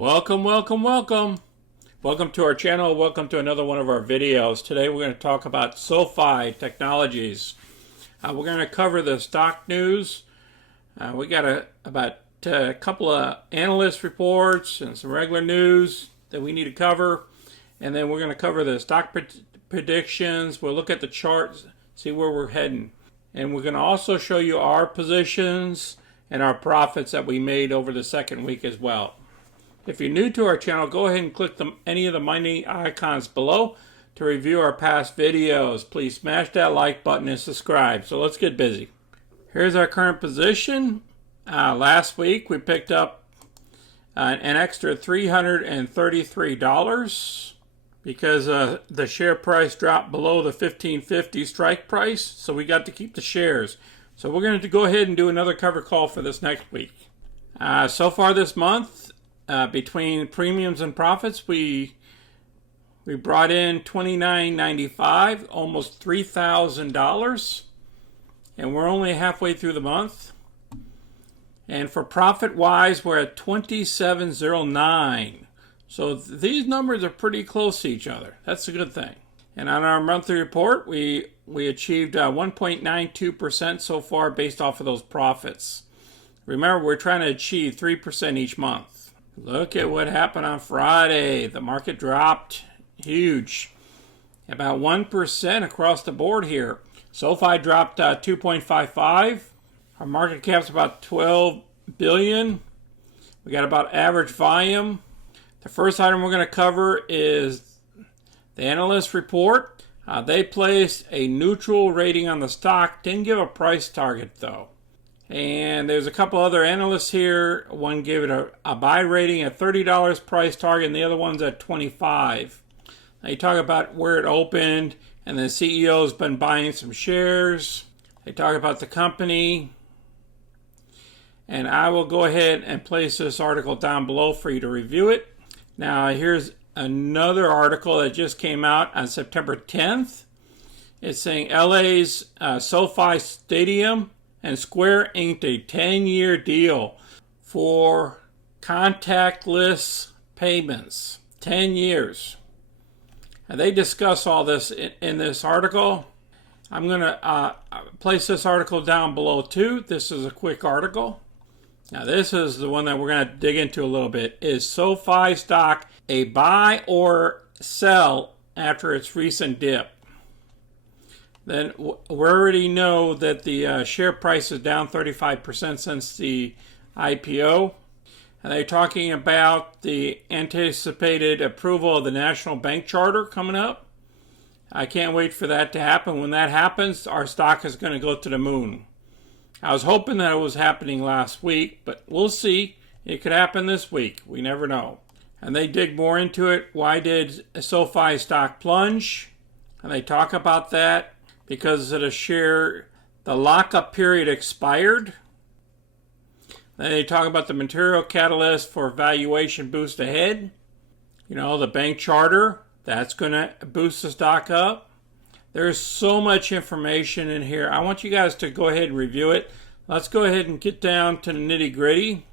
Welcome to our channel. Welcome to another one of our videos. Today we're going to talk about SoFi Technologies. We're going to cover the stock news. We got about a couple of analyst reports and some regular news that we need to cover. And then we're going to cover the stock predictions. We'll look at the charts, see where we're heading. And we're going to also show you our positions and our profits that we made over the second week as well. If you're new to our channel, go ahead and click any of the money icons below to review our past videos. Please smash that like button and subscribe. So let's get busy. Here's our current position. Last week we picked up an extra $333 because the share price dropped below the 1550 strike price, so we got to keep the shares. So we're going to go ahead and do another cover call for this next week. So far this month, between premiums and profits, we brought in $29.95, almost $3,000, and we're only halfway through the month. And for profit wise, we're at $27.09. So these numbers are pretty close to each other. That's a good thing. And on our monthly report, we achieved 1.92% so far based off of those profits. Remember, we're trying to achieve 3% each month. Look at what happened on Friday. The market dropped huge, about 1% across the board here. SoFi dropped 2.55. Our market cap's about 12 billion. We got about average volume. The first item we're going to cover is the Analyst Report. They placed a neutral rating on the stock. Didn't give a price target though. And there's a couple other analysts here. One gave it a buy rating at $30 price target, and the other one's at $25. Now you talk about where it opened, and the CEO's been buying some shares. They talk about the company. And I will go ahead and place this article down below for you to review it. Now here's another article that just came out on September 10th. It's saying LA's SoFi Stadium and Square inked a 10-year deal for contactless payments. 10 years. And they discuss all this in this article. I'm going to place this article down below too. This is a quick article. Now this is the one that we're going to dig into a little bit. Is SoFi stock a buy or sell after its recent dip? Then we already know that the share price is down 35% since the IPO. And they're talking about the anticipated approval of the national bank charter coming up. I can't wait for that to happen. When that happens, our stock is going to go to the moon. I was hoping that it was happening last week, but we'll see. It could happen this week. We never know. And they dig more into it. Why did SoFi stock plunge? And they talk about that. Because of the share, the lockup period expired. Then they talk about the material catalyst for valuation boost ahead. You know, the bank charter, that's going to boost the stock up. There's so much information in here. I want you guys to go ahead and review it. Let's go ahead and get down to the nitty gritty.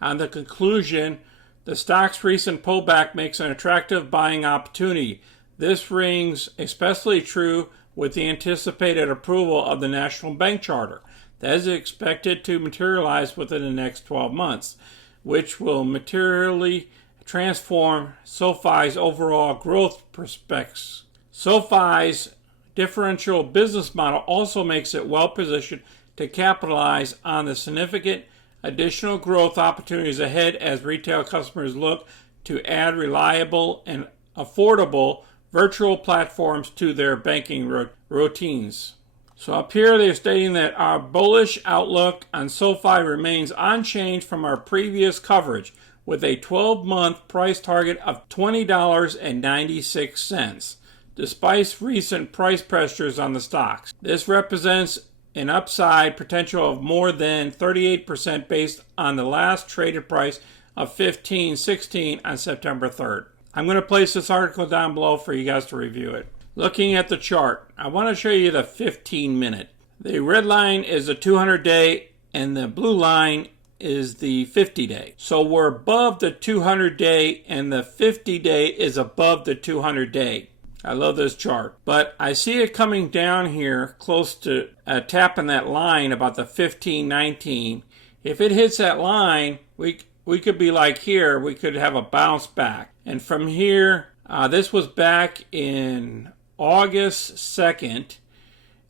On the conclusion, the stock's recent pullback makes an attractive buying opportunity. This rings especially true with the anticipated approval of the National Bank Charter. That is expected to materialize within the next 12 months, which will materially transform SoFi's overall growth prospects. SoFi's differential business model also makes it well positioned to capitalize on the significant additional growth opportunities ahead as retail customers look to add reliable and affordable virtual platforms to their banking routines. So up here they're stating that our bullish outlook on SoFi remains unchanged from our previous coverage with a 12-month price target of $20.96 despite recent price pressures on the stocks. This represents an upside potential of more than 38% based on the last traded price of $15.16 on September 3rd. I'm going to place this article down below for you guys to review it. Looking at the chart, I want to show you the 15-minute. The red line is the 200-day and the blue line is the 50-day. So we're above the 200-day, and the 50-day is above the 200-day. I love this chart, but I see it coming down here close to tapping that line about the 1519. If it hits that line, we could be like here. We could have a bounce back, and from here, this was back in August 2nd.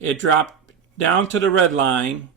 It dropped down to the red line,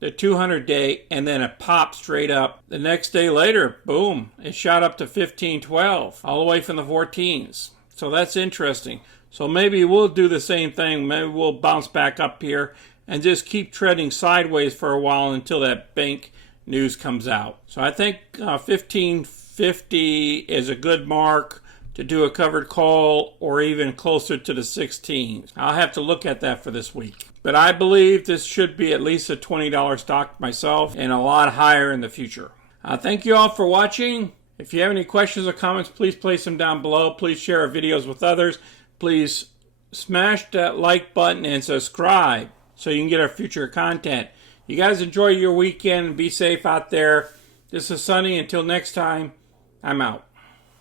the 200-day, and then it popped straight up. The next day later, boom, it shot up to 1512, all the way from the 14s. So that's interesting. So maybe we'll do the same thing. Maybe we'll bounce back up here and just keep treading sideways for a while until that bank news comes out. So I think 1550 is a good mark to do a covered call, or even closer to the 16s. I'll have to look at that for this week. But I believe this should be at least a $20 stock myself, and a lot higher in the future. Thank you all for watching. If you have any questions or comments, please place them down below. Please share our videos with others. Please smash that like button and subscribe so you can get our future content. You guys enjoy your weekend and be safe out there. This is Sonny. Until next time, I'm out.